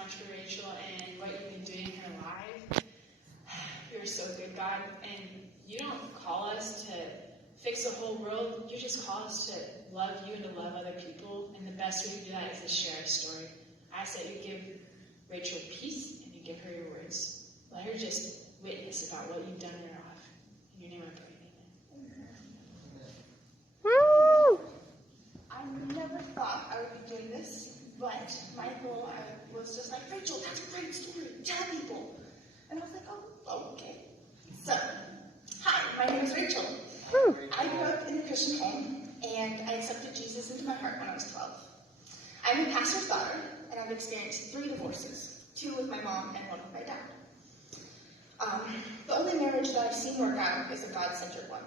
much for Rachel and what you've been doing in her life. You're so good, God. And you don't call us to fix the whole world. You just call us to love you and to love other people. And the best way to do that is to share a story. I ask that you give Rachel peace and you give her your words. Let her just witness about what you've done in her life. In your name I pray. I never thought I would be doing this, but my goal was just like, Rachel, that's a great story. Tell people. And I was like, oh, okay. So, hi, my name is Rachel. I grew up in a Christian home, and I accepted Jesus into my heart when I was 12. I'm a pastor's daughter, and I've experienced 3 divorces, 2 with my mom and 1 with my dad. The only marriage that I've seen work out is a God-centered one.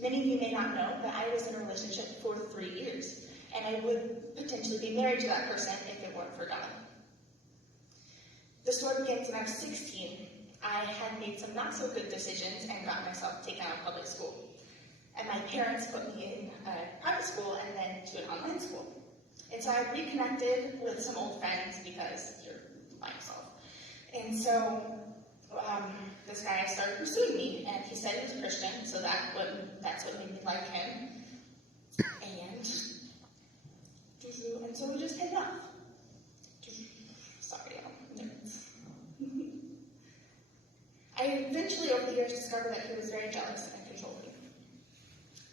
Many of you may not know that I was in a relationship for 3 years, and I would potentially be married to that person if it weren't for God. The story begins when I was 16. I had made some not so good decisions and got myself taken out of public school. And my parents put me in a private school and then to an online school. And so I reconnected with some old friends because you're by yourself. And so this guy started pursuing me, and he said he was Christian, so that's what made me like him. And so we just hit it off. Sorry, I'm nervous. I eventually, over the years, discovered that he was very jealous and controlling.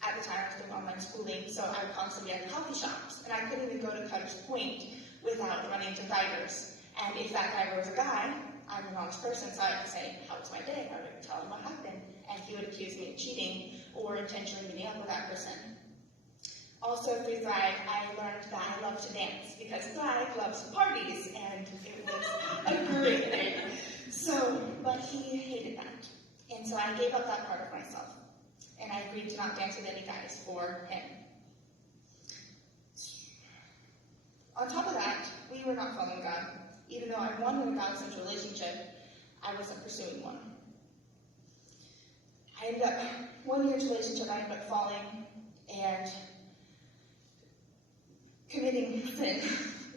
At the time, I was doing online schooling, so I would constantly be at coffee shops, and I couldn't even go to Cutter's Point without running into divers. And if that diver was a guy, I'm an honest person, so I would say, how was my day? I would tell him what happened, and he would accuse me of cheating or intentionally meeting up with that person. Also, through Thrive, I learned that I love to dance, because Thrive loves parties, and it was a great thing. But he hated that, and so I gave up that part of myself, and I agreed to not dance with any guys for him. On top of that, we were not following God. Even though I wanted a God-centered relationship, I wasn't pursuing one. I ended up, 1 year into relationship, I ended up falling and committing sin.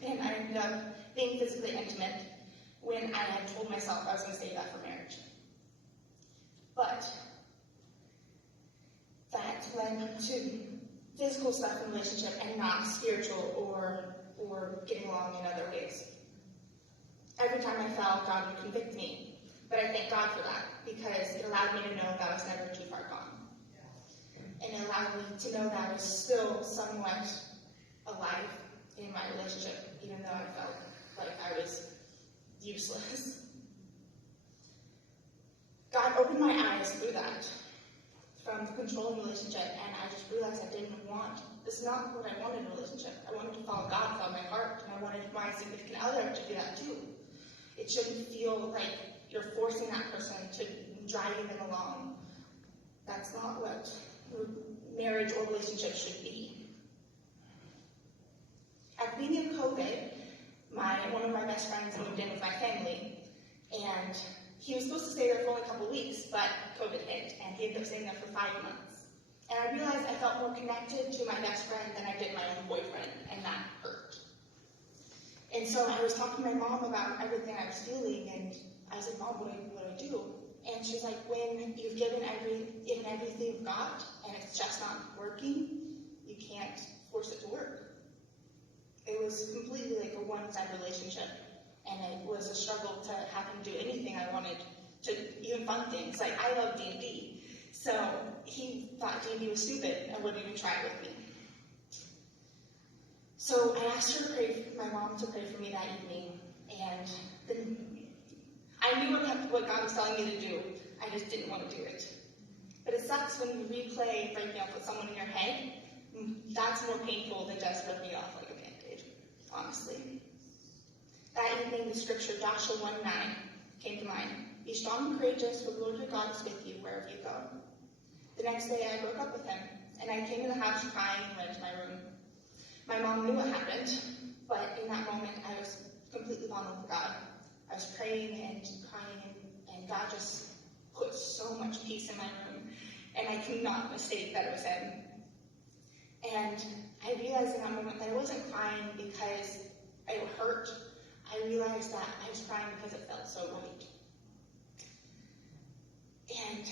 And I ended up being physically intimate when I had told myself I was going to save that for marriage. But that led to physical stuff in the relationship and not spiritual or getting along in other ways. Every time I fell, God would convict me. But I thank God for that, because it allowed me to know that I was never too far gone. And it allowed me to know that I was still somewhat alive in my relationship, even though I felt like I was useless. God opened my eyes through that, from the controlling relationship, and I just realized this is not what I wanted in a relationship. I wanted to follow God with all my heart, and I wanted my significant other to do that too. It shouldn't feel like you're forcing that person to dragging them along. That's not what marriage or relationship should be. At the beginning of COVID, one of my best friends moved in with my family, and he was supposed to stay there for only a couple weeks, but COVID hit, and he ended up staying there for 5 months. And I realized I felt more connected to my best friend than I did my own boyfriend, and that hurt. And so I was talking to my mom about everything I was feeling, and I was like, Mom, what do I do? And she's like, when you've given everything you've got, and it's just not working, you can't force it to work. It was completely like a one-sided relationship, and it was a struggle to have him do anything I wanted to, even fun things. Like, I love D&D. So he thought D&D was stupid and wouldn't even try it with me. So I asked my mom to pray for me that evening, and then I knew what God was telling me to do. I just didn't want to do it. But it sucks when you replay breaking up with someone in your head. That's more painful than just ripping off like a Band-Aid, honestly. That evening, the scripture Joshua 1:9 came to mind. Be strong and courageous, for the Lord your God is with you wherever you go. The next day, I broke up with him, and I came in the house crying and went to my room. My mom knew what happened, but in that moment, I was completely vulnerable to God. I was praying and crying, and God just put so much peace in my room, and I could not mistake that it was him. And I realized in that moment that I wasn't crying because it hurt. I realized realized that I was crying because it felt so right. And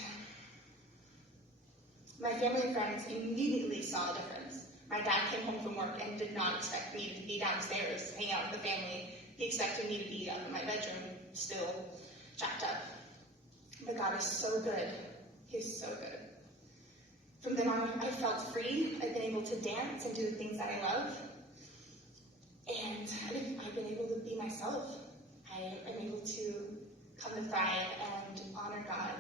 my family and friends immediately saw a difference. My dad came home from work and did not expect me to be downstairs hanging out with the family. He expected me to be up in my bedroom, still trapped up. But God is so good. He's so good. From then on, I felt free. I've been able to dance and do the things that I love. And I've been able to be myself. I am able to come to Thrive and honor God.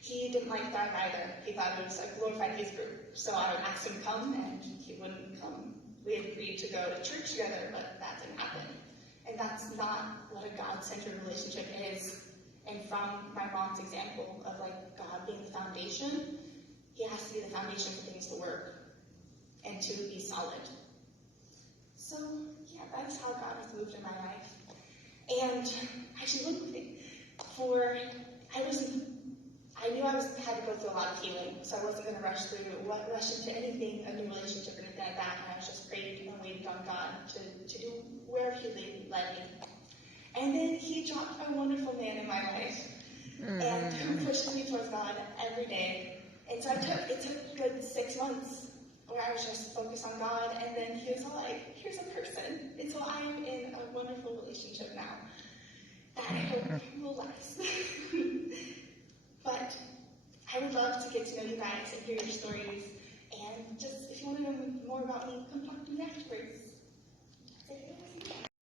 He didn't like Thrive either. He thought it was a glorified youth group. So I would ask him to come, and he wouldn't come. We had agreed to go to church together, but that didn't happen. And that's not what a God-centered relationship is. And from my mom's example of God being the foundation, he has to be the foundation for things to work and to be solid. So, yeah, that's how God has moved in my life. And actually, one more thing. I knew I had to go through a lot of healing, so I wasn't going to rush into anything, a new relationship or anything like that. And I was just praying and waiting on God to do wherever He led me. And then He dropped a wonderful man in my life, and who pushes me towards God every day. And so it took a good 6 months where I was just focused on God, and then He was all like, here's a person. And so I am in a wonderful relationship now that I hope will last. But I would love to get to know you guys and hear your stories. And just, if you want to know more about me, come talk to me afterwards.